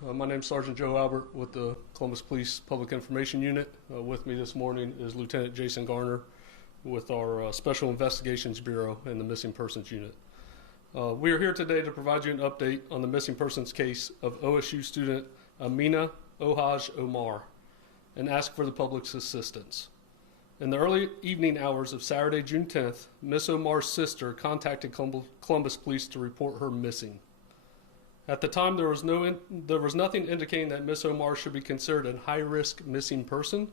My name is Sergeant Joe Albert with the Columbus Police Public Information Unit. With me this morning is Lieutenant Jason Garner with our Special Investigations Bureau and the Missing Persons Unit. We are here today to provide you an update on the missing persons case of OSU student Amina Ohaj Omar and ask for the public's assistance. In the early evening hours of Saturday, June 10th, Miss Omar's sister contacted Columbus Police to report her missing. At the time, there was nothing indicating that Miss Omar should be considered a high-risk missing person,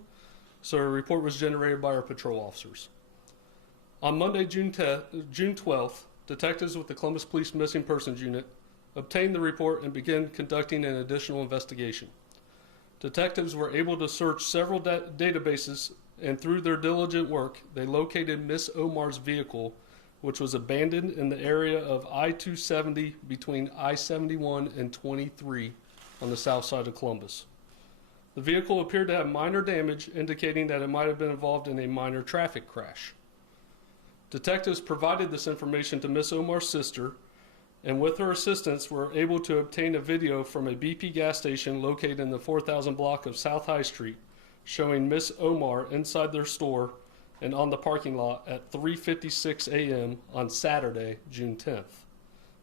so a report was generated by our patrol officers. On Monday, June 12th, detectives with the Columbus Police Missing Persons Unit obtained the report and began conducting an additional investigation. Detectives were able to search several databases, and through their diligent work, they located Miss Omar's vehicle, which was abandoned in the area of I-270 between I-71 and 23 on the south side of Columbus. The vehicle appeared to have minor damage, indicating that it might have been involved in a minor traffic crash. Detectives provided this information to Miss Omar's sister, and with her assistance were able to obtain a video from a BP gas station located in the 4000 block of South High Street, showing Miss Omar inside their store and on the parking lot at 3:56 a.m. on Saturday, June 10th.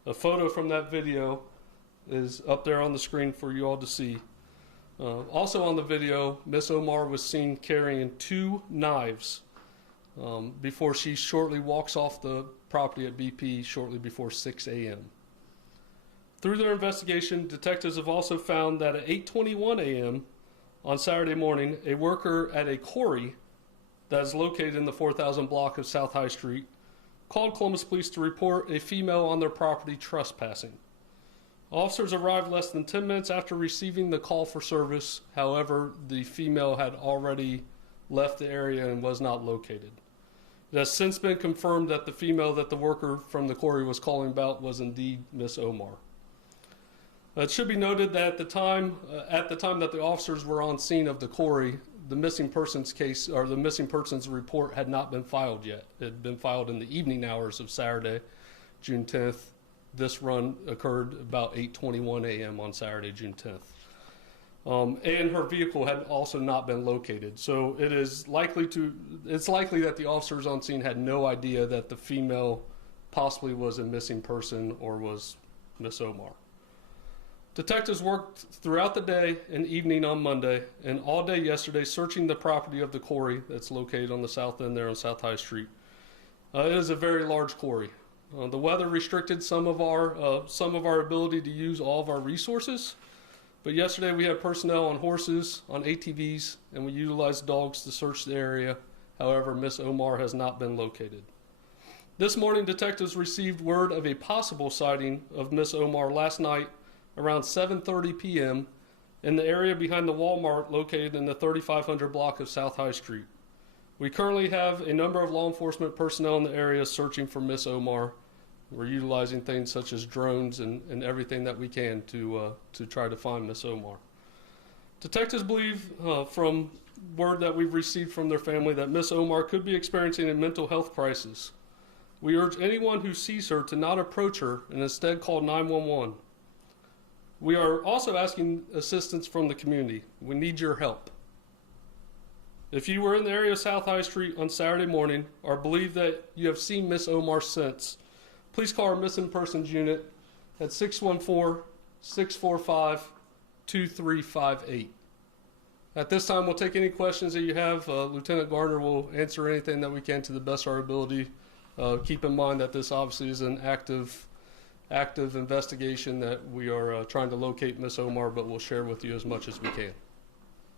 A photo from that video is up there on the screen for you all to see. Also on the video, Miss Omar was seen carrying 2 knives before she shortly walks off the property at BP shortly before 6 a.m. Through their investigation, detectives have also found that at 8:21 a.m. on Saturday morning, a worker at a quarry that is located in the 4000 block of South High Street called Columbus Police to report a female on their property trespassing. Officers arrived less than 10 minutes after receiving the call for service. However, the female had already left the area and was not located. It has since been confirmed that the female that the worker from the quarry was calling about was indeed Miss Omar. It should be noted that at the time that the officers were on scene of the quarry, the missing persons case, or the missing persons report, had not been filed yet. It had been filed in the evening hours of Saturday, June 10th. This run occurred about 8:21 a.m. on Saturday, June 10th. And her vehicle had also not been located. So it's likely that the officers on scene had no idea that the female possibly was a missing person or was Miss Omar. Detectives worked throughout the day and evening on Monday and all day yesterday searching the property of the quarry that's located on the south end there on South High Street. It is a very large quarry. The weather restricted some of our ability to use all of our resources, but yesterday we had personnel on horses, on ATVs, and we utilized dogs to search the area. However, Miss Omar has not been located. This morning, detectives received word of a possible sighting of Miss Omar last night around 7:30 p.m. in the area behind the Walmart located in the 3500 block of South High Street. We currently have a number of law enforcement personnel in the area searching for Miss Omar. We're utilizing things such as drones and everything that we can to try to find Miss Omar. Detectives believe from word that we've received from their family that Miss Omar could be experiencing a mental health crisis. We urge anyone who sees her to not approach her and instead call 911. We are also asking assistance from the community. We need your help. If you were in the area of South High Street on Saturday morning or believe that you have seen Miss Omar since, please call our Missing Persons Unit at 614-645-2358. At this time, we'll take any questions that you have. Lieutenant Gardner will answer anything that we can to the best of our ability. Keep in mind that this obviously is an active investigation that we are trying to locate Miss Omar, but we'll share with you as much as we can.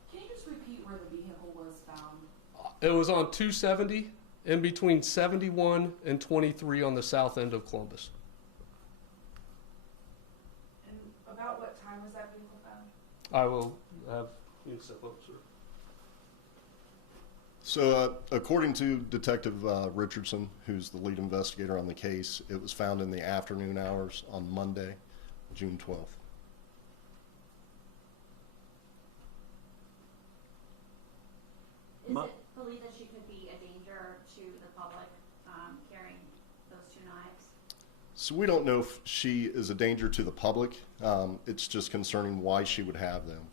Can you just repeat where the vehicle was found? It was on 270 in between 71 and 23 on the south end of Columbus. And about what time was that vehicle found? I will have you step up, sir. So according to Detective Richardson, who's the lead investigator on the case, it was found in the afternoon hours on Monday, June 12th. Is it believed that she could be a danger to the public carrying those 2 knives? So we don't know if she is a danger to the public. It's just concerning why she would have them.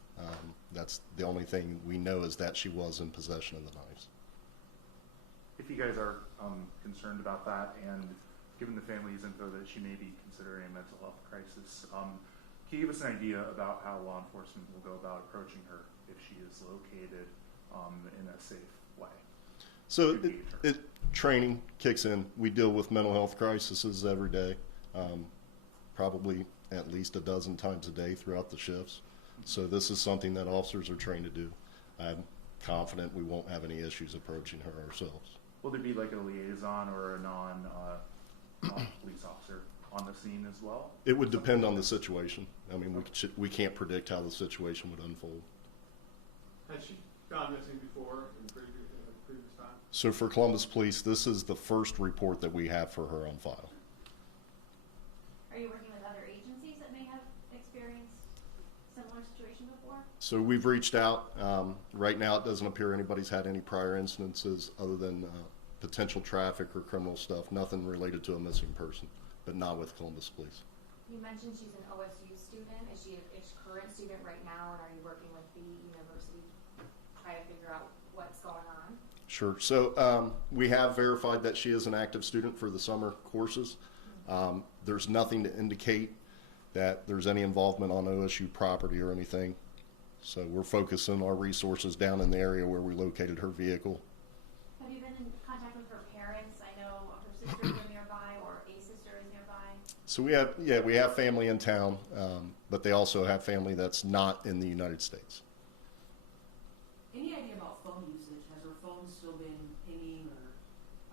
That's the only thing we know, is that she was in possession of the knives. If you guys are concerned about that, and given the family's info that she may be considering a mental health crisis, can you give us an idea about how law enforcement will go about approaching her if she is located in a safe way? So training kicks in. We deal with mental health crises every day, probably at least a dozen times a day throughout the shifts. So this is something that officers are trained to do. I'm confident we won't have any issues approaching her ourselves. Will there be like a liaison or a non-police officer on the scene as well? It would depend on the situation. I mean, we can't predict how the situation would unfold. Has she gone missing before in previous time? So for Columbus Police, this is the first report that we have for her on file. Are you working with other agencies that may have experienced similar situation before? So we've reached out. Right now, it doesn't appear anybody's had any prior incidences other than potential traffic or criminal stuff. Nothing related to a missing person, but not with Columbus Police. You mentioned she's an OSU student. Is she a current student right now, and are you working with the university to try to figure out what's going on? Sure. So we have verified that she is an active student for the summer courses. There's nothing to indicate that there's any involvement on OSU property or anything. So we're focusing our resources down in the area where we located her vehicle. Have you been in contact with her parents? I know her sisters are nearby, or a sister is nearby. So we have family in town, but they also have family that's not in the United States. Any idea about phone usage? Has her phone still been pinging, or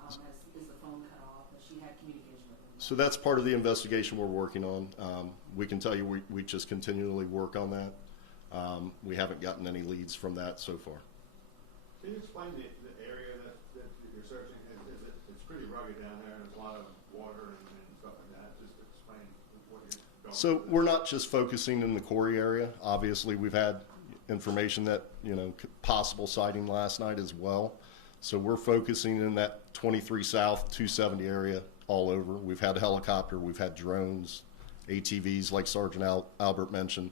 is the phone cut off? Has she had communication with them? So that's part of the investigation we're working on. We can tell you we just continually work on that. We haven't gotten any leads from that so far. Can you explain the area that you're searching? It's pretty rugged down there, and there's a lot of water and stuff like that. Just explain what you're going So through. we're not just focusing in the Corey area. Obviously, we've had information that, possible sighting last night as well. So we're focusing in that 23 South, 270 area all over. We've had a helicopter, we've had drones, ATVs like Sergeant Albert mentioned.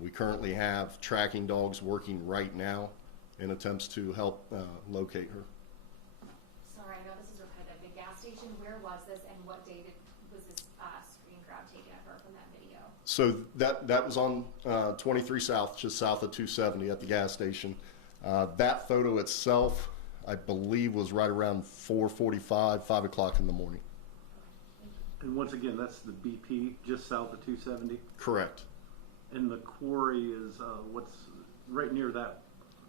We currently have tracking dogs working right now in attempts to help locate her. Sorry, I know this is repetitive. The gas station, where was this, and what date was this screen grab taken of her from that video? So that was on 23 South, just south of 270 at the gas station. That photo itself, I believe, was right around 4:45, 5 o'clock in the morning. And once again, that's the BP just south of 270. Correct. And the quarry is what's right near that.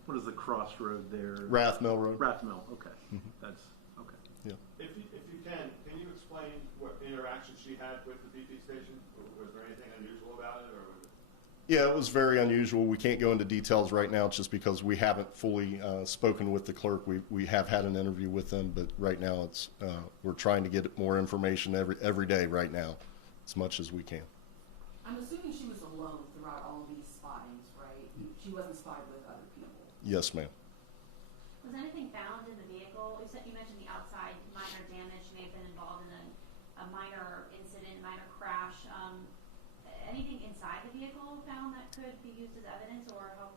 What is the crossroad there? Rathmill Road. Rathmill. Okay, that's okay. Yeah. If you can you explain what interaction she had with the BP station? Was there anything unusual about it, or was it? Yeah, it was very unusual. We can't go into details right now just because we haven't fully spoken with the clerk. We have had an interview with them, but right now it's we're trying to get more information every day right now, as much as we can. I'm assuming she was alone throughout all of these spottings, right? She wasn't spotted with other people. Yes, ma'am. Was anything found in the vehicle? You mentioned the outside minor damage. She may have been involved in a minor incident, minor crash. Anything inside the vehicle found that could be used as evidence or help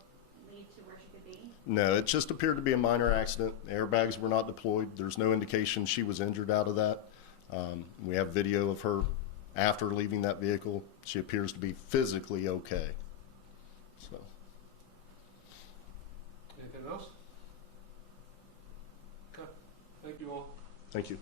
lead to where she could be? No, it just appeared to be a minor accident. Airbags were not deployed. There's no indication she was injured out of that. We have video of her after leaving that vehicle. She appears to be physically okay. So. Anything else? Okay. Thank you all. Thank you.